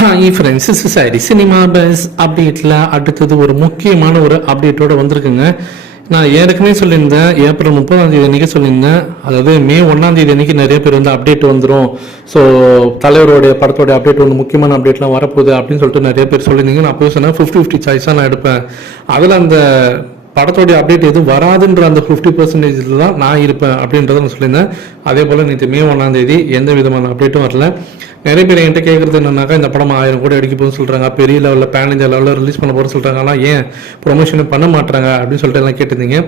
Hi friends, sorry cinema bus அப்டேட்டில் அடுத்தது ஒரு முக்கியமான ஒரு அப்டேட்டோடு வந்திருக்குங்க. நான் ஏற்கனவே சொல்லியிருந்தேன், ஏப்ரல் 30 அன்றைக்கி சொல்லியிருந்தேன். அதாவது மே 1 அன்றைக்கி நிறைய பேர் வந்து அப்டேட் வந்துடும். ஸோ தலைவருடைய படத்தோடைய அப்டேட் வந்து முக்கியமான அப்டேட்லாம் வரப்போகுது அப்படின்னு சொல்லிட்டு நிறைய பேர் சொல்லியிருந்தீங்க. நான் போய் சொன்னேன் 50-50 சாய்ஸாக நான் எடுப்பேன். அதில் அந்த படத்தோடைய அப்டேட் எதுவும் வராதுன்ற அந்த 50% தான் நான் இருப்பேன் அப்படின்றத நான் சொல்லியிருந்தேன். அதே போல் நேற்று மே 1 எந்த விதமான அப்டேட்டும் வரல. நிறைய பேர் என்கிட்ட கேட்குறது என்னன்னாக்கா, இந்த படம் 1000 கோடி அடிக்க போகுதுன்னு சொல்கிறாங்க, பெரிய லெவலில் பேன் இந்தியா லெவலில் ரிலீஸ் பண்ண போகிறோன்னு சொல்கிறாங்க, ஆனால் ஏன் ப்ரொமோஷனே பண்ண மாட்டாங்க அப்படின்னு சொல்லிட்டு எல்லாம் கேட்டிருந்தீங்க.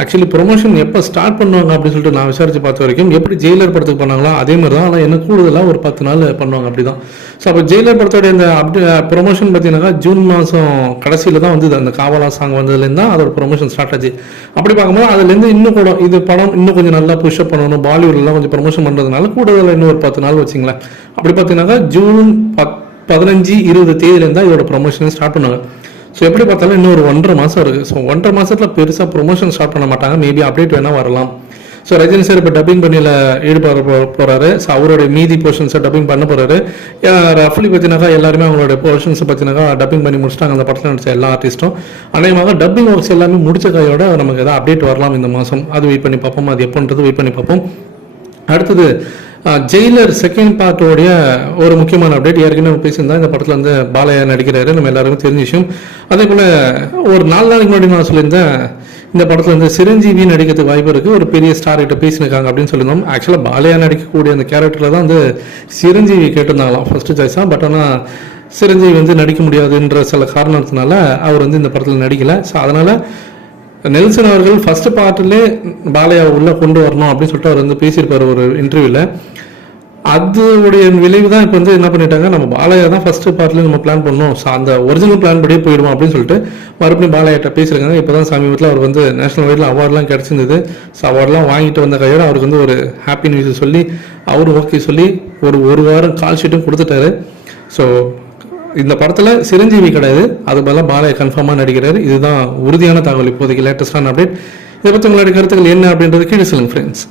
ஆக்சுவலி ப்ரொமோஷன் எப்போ ஸ்டார்ட் பண்ணுவாங்க அப்படின்னு சொல்லிட்டு நான் விசாரித்து பார்த்த வரைக்கும் எப்படி ஜெயிலர் படத்துக்கு பண்ணாங்களோ அதே மாதிரி தான். ஆனால் என்ன கூடுதலாக ஒரு 10 நாள் பண்ணுவாங்க அப்படி தான். ஸோ அப்போ ஜெயிலர் படத்தோடைய இந்த ப்ரொமோஷன் பார்த்தீங்கன்னாக்கா ஜூன் மாதம் கடைசியில் தான் வந்து அந்த காவலா சாங் வந்ததுலேருந்து தான் அதோட ப்ரொமோஷன் ஸ்டார்ட் ஆச்சு. அப்படி பார்க்கும்போது அதுலேருந்து இன்னும் கூட இது படம் இன்னும் கொஞ்சம் நல்லா புஷ்அப் பண்ணணும், பாலிவுட்லாம் கொஞ்சம் ப்ரொமோஷன் பண்ணுறதுனால கூடுதலாக இன்னும் ஒரு 10 நாள் வச்சிங்களேன். அப்படி பார்த்தீங்கன்னாக்கா ஜூன் 15-20 தேதியிலேருந்து தான் இதோட ப்ரொமோஷன் ஸ்டார்ட் பண்ணுவாங்க. ஸோ எப்படி பார்த்தாலும் இன்னும் ஒரு 1.5 மாதம் இருக்குது. ஸோ 1.5 மாதத்தில் பெருசாக ப்ரொமோஷன் ஸ்டார்ட் பண்ண மாட்டாங்க. மேபி அப்டேட் வேணால் வரலாம். ஸோ ரஜினி சார் இப்போ டப்பிங் பண்ணியில் ஈடுபட போகிறாரு. ஸோ அவருடைய மீதி போர்ஷன்ஸை டப்பிங் பண்ண போகிறாரு. ரஃப்லி பார்த்தீங்கன்னாக்கா எல்லாருமே அவங்களோட போர்ஷன்ஸை பார்த்தீங்கன்னாக்கா டப்பிங் பண்ணி முடிச்சிட்டாங்க. அந்த படத்தில் நடிச்ச எல்லா ஆர்டிஸ்ட்டும் அநேகமாக டப்பிங் ஒர்க்ஸ் எல்லாமே முடிச்ச கையோட நமக்கு எதாவது அப்டேட் வரலாம் இந்த மாதம். அது வெயிட் பண்ணி பார்ப்போம். அது எப்போன்றது வெயிட் பண்ணி பார்ப்போம். அடுத்தது ஜெயிலர் செகண்ட் பார்ட்டோடைய ஒரு முக்கியமான அப்டேட். ஏற்கனவே பேசியிருந்தா இந்த படத்தில் வந்து பாலையா நடிக்கிறாரு, நம்ம எல்லாருமே தெரிஞ்ச விஷயம். அதே போல் ஒரு 4 நாளைக்கு முன்னாடி நான் சொல்லியிருந்தேன், இந்த படத்தில் வந்து சிரஞ்சீவி நடிக்கிறதுக்கு வாய்ப்பு இருக்குது, ஒரு பெரிய ஸ்டார் கிட்ட பேசினிருக்காங்க அப்படின்னு சொல்லியிருந்தோம். ஆக்சுவலாக பாலையா நடிக்கக்கூடிய அந்த கேரக்டரில் தான் வந்து சிரஞ்சீவி கேட்டிருந்தாங்களாம் ஃபர்ஸ்ட் சாய்ஸாக. பட் ஆனால் சிரஞ்சீவி வந்து நடிக்க முடியாதுன்ற சில காரணத்தினால அவர் வந்து இந்த படத்தில் நடிக்கலை. ஸோ அதனால் நெல்சன் அவர்கள் ஃபர்ஸ்ட் பார்ட்டிலே பாலையா உள்ளே கொண்டு வரணும் அப்படின்னு சொல்லிட்டு அவர் வந்து பேசியிருப்பார் ஒரு இன்டர்வியூவில். அதோடைய விளைவு தான் இப்போ வந்து என்ன பண்ணிட்டாங்க, நம்ம பாலையா தான் ஃபர்ஸ்ட் பார்ட்லேயே நம்ம பிளான் பண்ணோம், ஸோ அந்த ஒரிஜினல் பிளான் படியே போயிடுவோம் அப்படின்னு சொல்லிட்டு மறுபடியும் பாலையாட்ட பேசியிருக்காங்க. இப்போ தான் சமீபத்தில் அவருக்கு வந்து நேஷனல் வைடில் அவார்ட்லாம் கிடச்சிருந்தது. ஸோ அவார்ட்லாம் வாங்கிட்டு வந்த கையோட அவருக்கு வந்து ஒரு ஹாப்பி நியூஸ் சொல்லி அவரும் ஓகே சொல்லி ஒரு வாரம் கால் ஷீட்டும் கொடுத்துட்டாரு. ஸோ இந்த படத்தில் சிரஞ்சீவி கிடையாது, அது போல பாலையா கன்ஃபார்மாக நடிக்கிறாரு. இதுதான் உறுதியான தகவல் இப்போதைக்கு லேட்டஸ்டான அப்டேட். இதை பற்றி உங்களுடைய கருத்துக்கள் என்ன அப்படின்றது கீழே சொல்லுங்கள் ஃப்ரெண்ட்ஸ்.